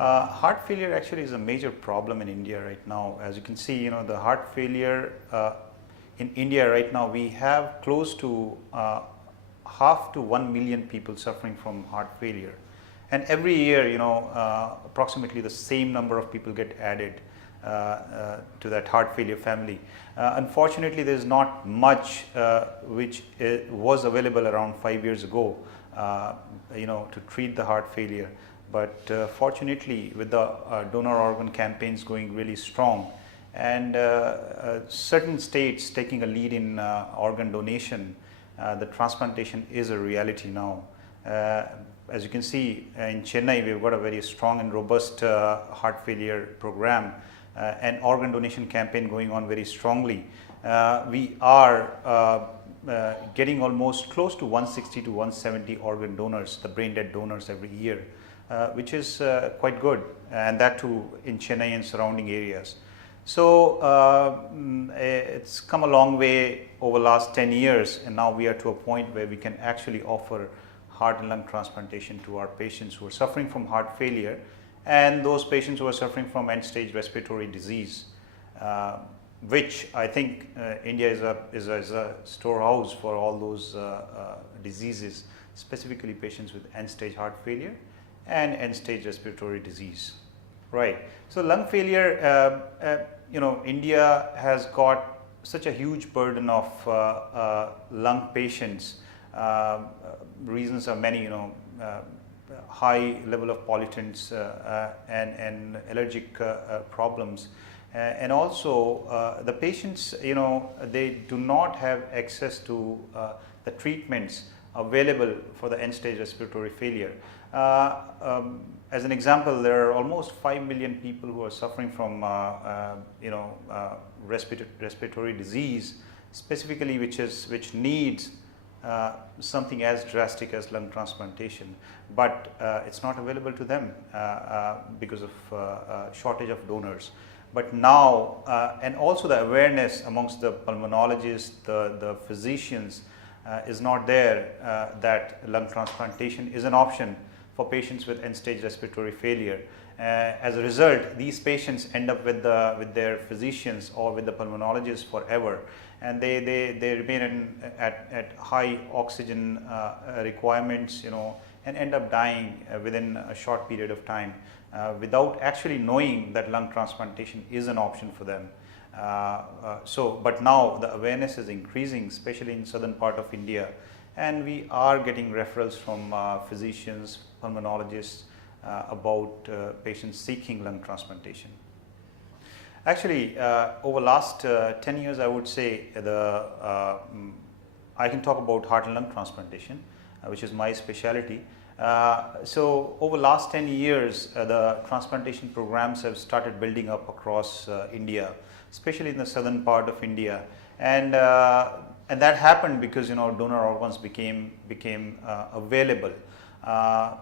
Heart failure actually is a major problem in India right now. As you can see, the heart failure in India right now, we have close to half to 1 million people suffering from heart failure. And every year, approximately the same number of people get added to that heart failure family. Unfortunately, there is not much which was available around 5 years ago, to treat the heart failure. But fortunately, with the donor organ campaigns going really strong, and certain states taking a lead in organ donation, the transplantation is a reality now. As you can see, in Chennai, we've got a very strong and robust heart failure program and organ donation campaign going on very strongly. We are getting almost close to 160 to 170 organ donors, the brain dead donors every year, which is quite good, and that too in Chennai and surrounding areas. So it's come a long way over the last 10 years, and now we are to a point where we can actually offer heart and lung transplantation to our patients who are suffering from heart failure and those patients who are suffering from end-stage respiratory disease, which I think India is a storehouse for all those diseases, specifically patients with end-stage heart failure and end-stage respiratory disease. Right. So lung failure, India has got such a huge burden of lung patients. Reasons are many, high level of pollutants and allergic problems. And also the patients, they do not have access to the treatments available for the end-stage respiratory failure. As an example, there are almost 5 million people who are suffering from respiratory disease, specifically which needs something as drastic as lung transplantation, but it's not available to them because of shortage of donors. But now, and also the awareness amongst the pulmonologists, the physicians is not there that lung transplantation is an option for patients with end-stage respiratory failure. As a result, these patients end up with their physicians or with the pulmonologists forever, and they remain at high oxygen requirements, and end up dying within a short period of time without actually knowing that lung transplantation is an option for them. But now the awareness is increasing, especially in southern part of India, and we are getting referrals from physicians, pulmonologists about patients seeking lung transplantation. Actually, over last 10 years, I would say I can talk about heart and lung transplantation, which is my specialty. So over last 10 years, the transplantation programs have started building up across India, especially in the southern part of India, and that happened because donor organs became available. As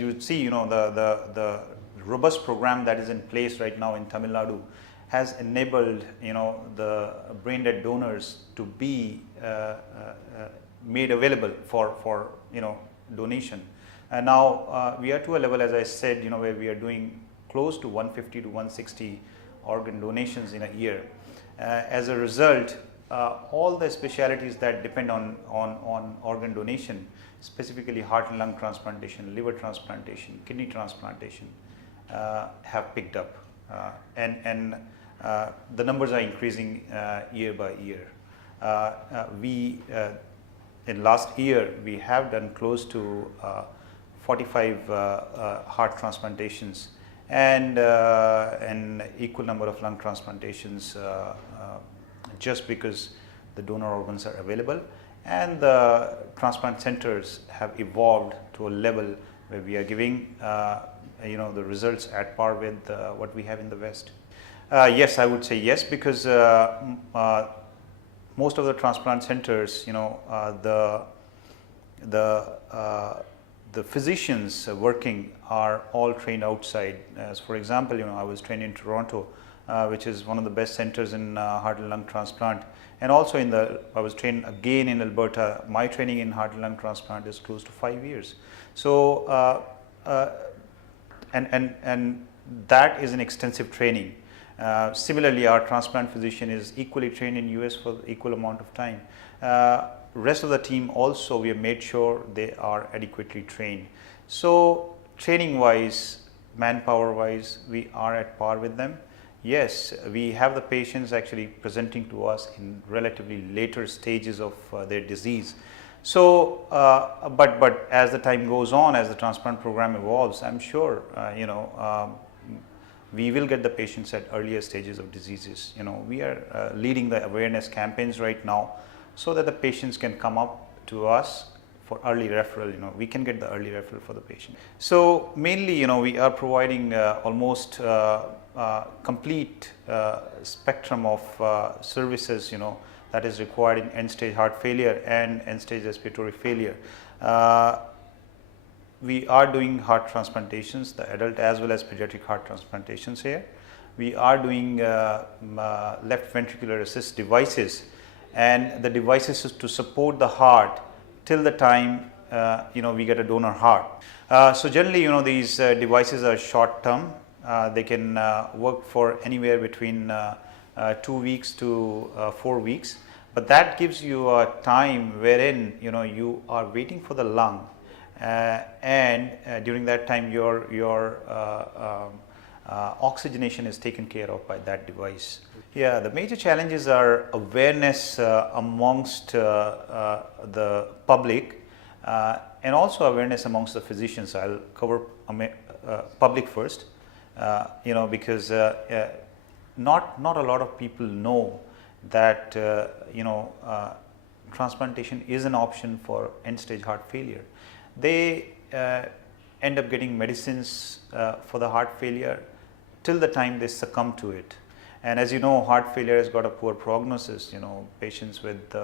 you would see, the robust program that is in place right now in Tamil Nadu has enabled the brain dead donors to be made available for donation. And now we are to a level, as I said, where we are doing close to 150 to 160 organ donations in a year. As a result, all the specialties that depend on organ donation, specifically heart and lung transplantation, liver transplantation, kidney transplantation, have picked up, and the numbers are increasing year by year. In last year, we have done close to 45 heart transplantations and an equal number of lung transplantations, just because the donor organs are available, and the transplant centers have evolved to a level where we are giving the results at par with what we have in the West. Yes, I would say yes, because most of the transplant centers, the physicians working are all trained outside. As for example, I was trained in Toronto, which is one of the best centers in heart and lung transplant, and also I was trained again in Alberta. My training in heart and lung transplant is close to 5 years. So and that is an extensive training. Similarly, our transplant physician is equally trained in US for equal amount of time. Rest of the team also, we have made sure they are adequately trained. So training wise, manpower wise, we are at par with them. Yes, we have the patients actually presenting to us in relatively later stages of their disease. So, but as the time goes on, as the transplant program evolves, I'm sure we will get the patients at earlier stages of diseases. We are leading the awareness campaigns right now, so that the patients can come up to us for early referral. We can get the early referral for the patient. So mainly, we are providing almost complete spectrum of services, that is required in end-stage heart failure and end-stage respiratory failure. We are doing heart transplantations, the adult as well as pediatric heart transplantations here. We are doing left ventricular assist devices, and the devices is to support the heart till the time we get a donor heart. So generally, these devices are short term. They can work for anywhere between 2 weeks to 4 weeks, but that gives you a time wherein you are waiting for the lung, and during that time your oxygenation is taken care of by that device. Yeah, the major challenges are awareness amongst the public, and also awareness amongst the physicians. I'll cover public first, because not a lot of people know that transplantation is an option for end-stage heart failure. They end up getting medicines for the heart failure till the time they succumb to it. And as you know, heart failure has got a poor prognosis. Patients with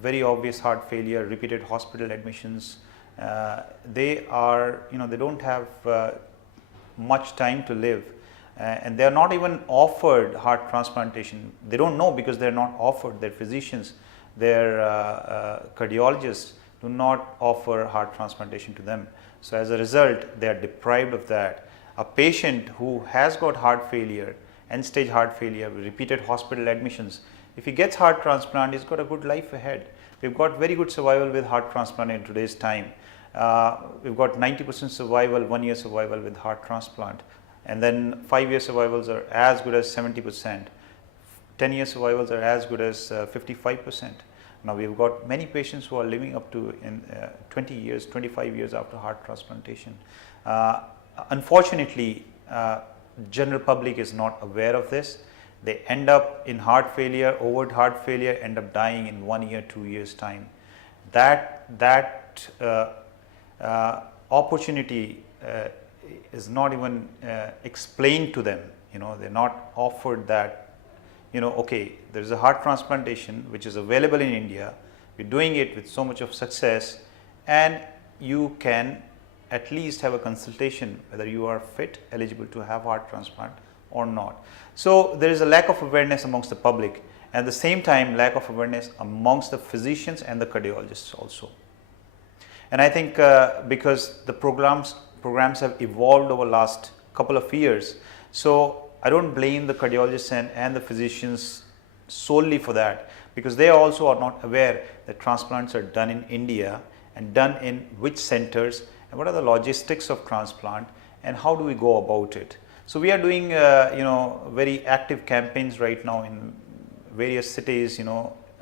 very obvious heart failure, repeated hospital admissions, they don't have much time to live, and they are not even offered heart transplantation. They don't know because they are not offered. Their physicians, their cardiologists do not offer heart transplantation to them. So as a result, they are deprived of that. A patient who has got heart failure, end-stage heart failure, repeated hospital admissions, if he gets heart transplant, he's got a good life ahead. We've got very good survival with heart transplant in today's time. We've got 90% survival, 1 year survival with heart transplant, and then 5-year survivals are as good as 70%. 10-year survivals are as good as 55%. Now we've got many patients who are living up to 20 years, 25 years after heart transplantation. Unfortunately, general public is not aware of this. They end up in heart failure, overt heart failure, end up dying in 1 year, 2 years time. That opportunity is not even explained to them. They're not offered that, okay, there is a heart transplantation which is available in India. We're doing it with so much of success, and you can at least have a consultation whether you are fit, eligible to have heart transplant or not. So there is a lack of awareness amongst the public, and at the same time lack of awareness amongst the physicians and the cardiologists also. And I think because the programs have evolved over the last couple of years, so I don't blame the cardiologists and the physicians solely for that, because they also are not aware that transplants are done in India and done in which centers, and what are the logistics of transplant, and how do we go about it. So we are doing very active campaigns right now in various cities,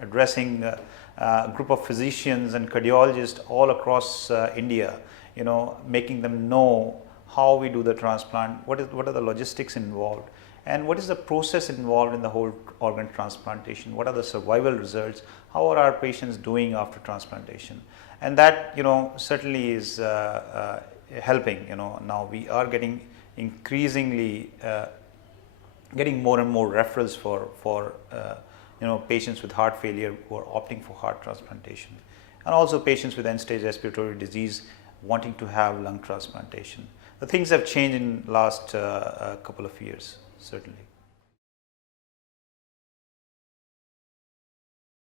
addressing a group of physicians and cardiologists all across India, making them know how we do the transplant, what are the logistics involved, and what is the process involved in the whole organ transplantation, what are the survival results, how are our patients doing after transplantation. And that certainly is helping. Now we are getting increasingly getting more and more referrals for patients with heart failure who are opting for heart transplantation, and also patients with end-stage respiratory disease wanting to have lung transplantation. The things have changed in last couple of years, certainly.